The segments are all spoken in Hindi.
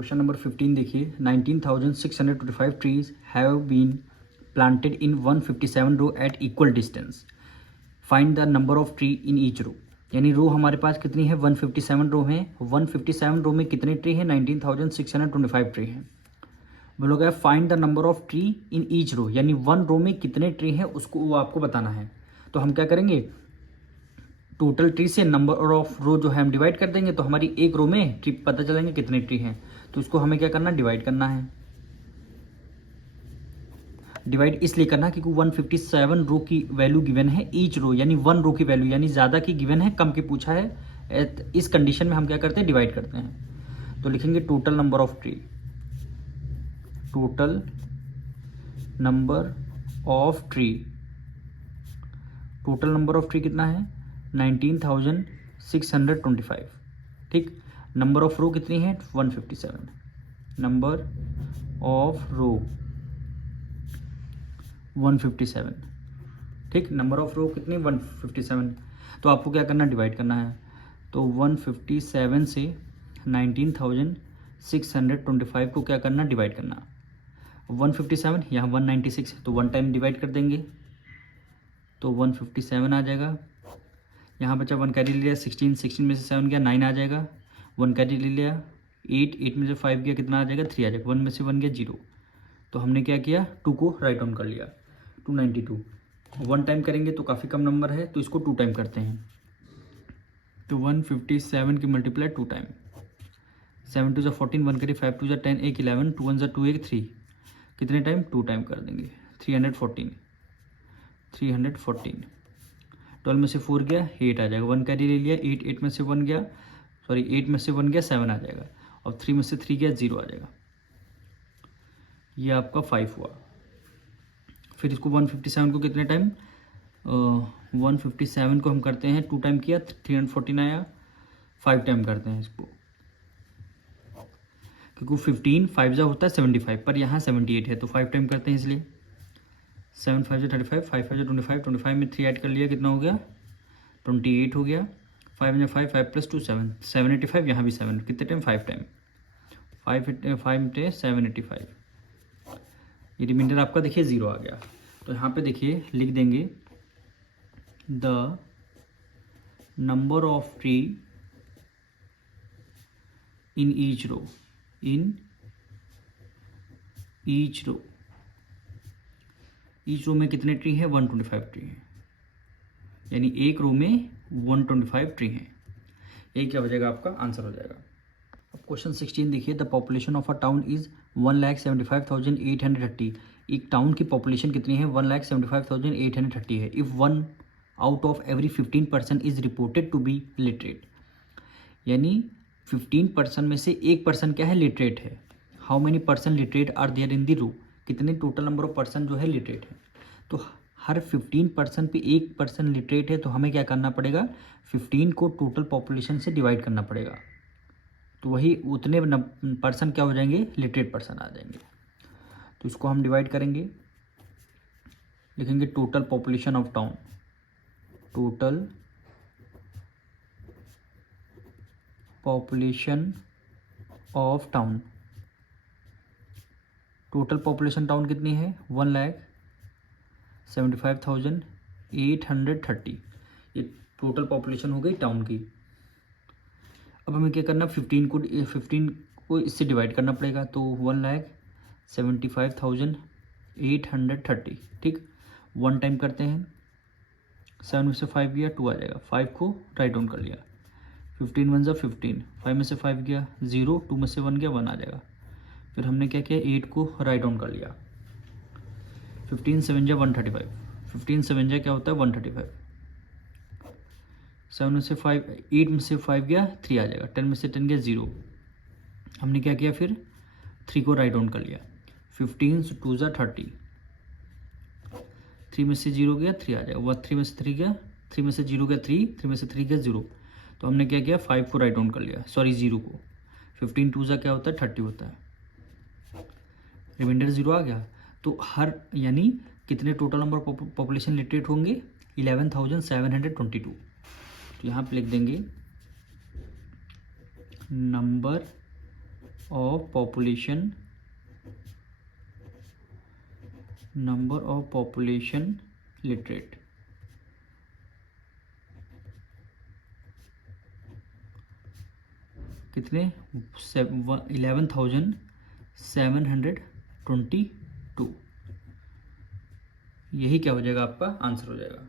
क्वेश्चन नंबर 15 देखिए, 19,625 trees have been planted in 157 row at equal distance. Find the number of tree in each row. यानी रो हमारे पास कितनी है, 157 रो हैं। 157 रो में कितने ट्री हैं, 19,625 ट्री हैं। बोलोगे find the number of tree in each row, यानी वन रो में कितने ट्री हैं उसको वो आपको बताना है। तो हम क्या करेंगे, टोटल ट्री से नंबर ऑफ रो जो है हम डिवाइड कर देंगे, तो हमारी एक रो में ट्री पता चलेंगे कितने ट्री हैं। तो उसको हमें क्या करना, डिवाइड करना है। डिवाइड इसलिए करना क्योंकि 157 रो की वैल्यू गिवन है ईच रो, यानी वन रो की वैल्यू, यानी ज़्यादा की गिवन है कम की पूछा है। इस कंडीशन में हम क्या करते हैं, डिवाइड करते हैं। तो लिखेंगे total number of tree, total number of tree, total number of tree कितना है, 19,625। ठीक, नंबर ऑफ रो कितनी है, 157। नंबर ऑफ रो 157। ठीक, नंबर ऑफ रो कितनी, 157। तो आपको क्या करना, डिवाइड करना है। तो 157 से 19,625 को क्या करना, डिवाइड करना। 157 यहाँ 196 तो वन टाइम डिवाइड कर देंगे, तो 157 आ जाएगा। यहाँ बचा वन कैरी ले लिया, 16 में से 7 गया 9 आ जाएगा। वन कैरी ले लिया, 8 में से 5 गया कितना आ जाएगा, 3 आ जाएगा। 1 में से 1 गया 0। तो हमने क्या किया, 2 को राइट डाउन कर लिया, 292। वन टाइम करेंगे तो काफ़ी कम नंबर है, तो इसको 2 टाइम करते हैं। तो 157 की मल्टीप्लाई 2 टाइम, 7 2 14, 1 करी 5 2 10, 1 11, 2 1 2 1 3, कितने टाइम, 2 टाइम कर देंगे। 314, 12 में से 4 गया 8 आ जाएगा। 1 कैरी ले लिया, 8 में से 1 गया, सॉरी 8 में से 1 गया 7 आ जाएगा। और 3 में से 3 गया 0 आ जाएगा। ये आपका 5 हुआ। फिर इसको 157 को कितने टाइम, 157 को हम करते हैं 2 टाइम किया, 314 आया, 5 टाइम करते हैं इसको, क्योंकि 15 5 जा होता है 75, पर यहाँ 78 है तो 5 टाइम करते हैं इसलिए। 7 5 35, 5 5 25, 25 में 3 ऐड कर लिया, कितना हो गया, 28 हो गया। 5 में 5 5 + 2 7, 785, यहाँ भी 7, कितने टाइम, 5 टाइम। 5 785, ये रिमाइंडर आपका देखिए 0 आ गया। तो यहाँ पे देखिए लिख देंगे the number of tree in each row, in each row, each row में कितने ट्री हैं, 125 ट्री हैं, यानी एक रो में 125 ट्री हैं। यही क्या हो जाएगा, आपका आंसर हो जाएगा। अब क्वेश्चन 16 देखिए, the population of a town is 1,75,830। एक टाउन की पॉपुलेशन कितनी है, 1,75,830 है। If 1 out of every 15% is reported to be literate, यानी 15% में से 1% क्या है, लिटरेट है। How many person literate are there in the row, कितने टोटल नंबर ऑफ पर्सन जो है लिटरेट है। तो हर 15% पे 1% लिटरेट है, तो हमें क्या करना पड़ेगा, 15 को टोटल पॉपुलेशन से डिवाइड करना पड़ेगा। तो वही उतने पर्सन क्या हो जाएंगे, लिटरेट पर्सन आ जाएंगे। तो इसको हम डिवाइड करेंगे, लिखेंगे total population of town, total population of town. Total population town कितनी है, 1,75,830। ये टोटल पॉपुलेशन हो गई टाउन की। अब हमें क्या करना, 15 को इससे डिवाइड करना पड़ेगा, तो 1,75,830। ठीक, वन टाइम करते हैं, 7 में से 5 गया 2 आ जाएगा। 5 को राइट डाउन कर लिया, 15 1 15, 5 में से 5 गया 0, 2 में से 1 गया 1 आ जाएगा। फिर हमने क्या किया, 8 को राइट डाउन कर लिया, 15 7 जा 135, 15 7 जा क्या होता है 135। 7 में से 5, 8 में से 5 गया 3 आ जाएगा। 10 में से 10 गया 0। हमने क्या किया, फिर 3 को राइट डाउन कर लिया, 15 2 जा 30, 3 में से 0 गया 3 आ जाएगा। 3 में से 3 गया, 3 में से 0 गया 3, 3 में से 3 गया 0। तो हमने क्या किया, 5 को राइट डाउन कर लिया, सॉरी 0 को। 15 2 जा क्या होता है 30 होता है, रिमाइंडर 0 आ गया। तो हर, यानी कितने टोटल नंबर पॉपुलेशन लिटरेट होंगे, 11,722। तो यहाँ पे लिख देंगे number of population, number of population literate. कितने? 11,722। यही क्या हो जाएगा? आपका आंसर हो जाएगा।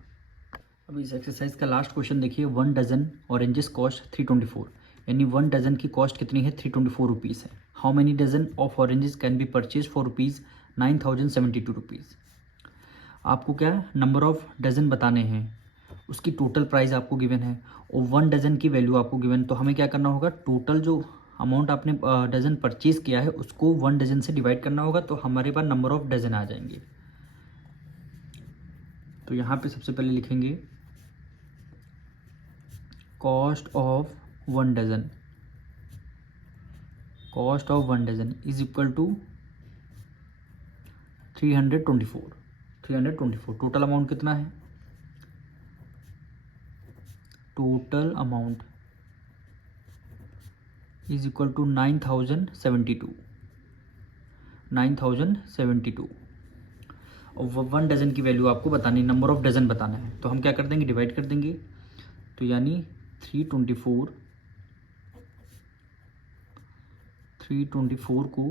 अब इस एक्सरसाइज का लास्ट क्वेश्चन देखिए। 1 डजन ऑरेंजेस कॉस्ट 324, यानी 1 डजन की कॉस्ट कितनी है? 324 रुपीज़ है। How many dozen of oranges can be purchase for rupees 9,072 rupees. आपको क्या नंबर ऑफ डजन बताने हैं, उसकी टोटल प्राइस आपको गिवन है और 1 डजन की वैल्यू आपको गिवन। तो हमें क्या करना होगा? टोटल जो अमाउंट आपने डजन परचेज किया है उसको 1 डजन से डिवाइड करना होगा, तो हमारे पास नंबर ऑफ डजन आ जाएंगे। तो यहाँ पे सबसे पहले लिखेंगे cost of 1 dozen, cost of 1 dozen is equal to 324। Total amount कितना है? Total amount is equal to 9,072। और 1 डजन की वैल्यू आपको बतानी, नंबर ऑफ डजन बताना है। तो हम क्या कर देंगे? डिवाइड कर देंगे। तो यानी 324 को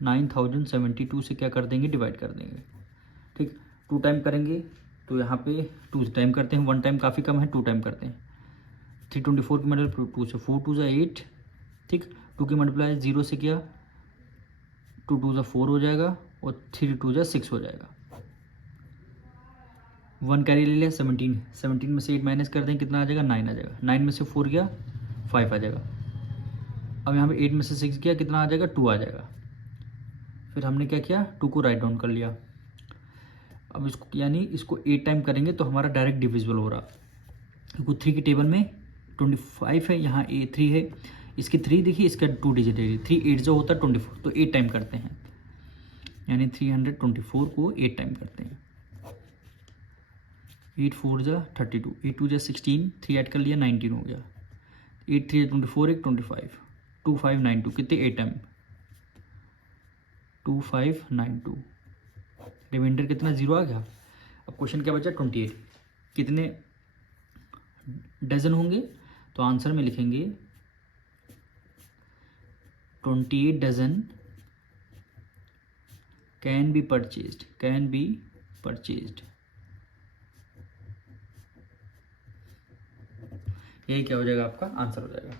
9,072 से क्या कर देंगे? डिवाइड कर देंगे। ठीक, 2 टाइम करेंगे तो यहाँ पे 2 टाइम करते हैं, 1 टाइम काफ़ी कम है, 2 टाइम करते हैं। 324 की मल्टीप्लाई 2 से 4 2 8। ठीक, 2 की मल्टीप्लाई 0 से किया 2 2 4 हो जाएगा और 3 2 6 हो जाएगा। 1 कैरी ले लिया 17 में से 8 माइनस कर दें, कितना आ जाएगा? 9 आ जाएगा। 9 में से 4 गया 5 आ जाएगा। अब यहाँ पे 8 में से 6 गया, कितना आ जाएगा? 2 आ जाएगा। फिर हमने क्या किया? 2 को राइट डाउन कर लिया। अब इसको यानी इसको 8 टाइम करेंगे तो हमारा डायरेक्ट डिविजिबल हो रहा, क्योंकि 3 की टेबल में 25 है, यहाँ 3 है, इसकी 3 देखिए, इसका 2 डिजिट है। 3 8 जो होता है 24, तो 8 टाइम करते हैं, यानी 324 को 8 टाइम करते हैं। 8 4 जा 32, 8 2 जा 16, 3 ऐड कर लिया 19 हो गया। 8 3 24, 1 25, 2592 कितने? 8 टाइम 2592। रिमाइंडर कितना? 0 आ गया। अब क्वेश्चन क्या बचा? 28। कितने डजन होंगे? तो आंसर में लिखेंगे 28 डजन कैन बी परचेज्ड, यही क्या हो जाएगा? आपका आंसर हो जाएगा।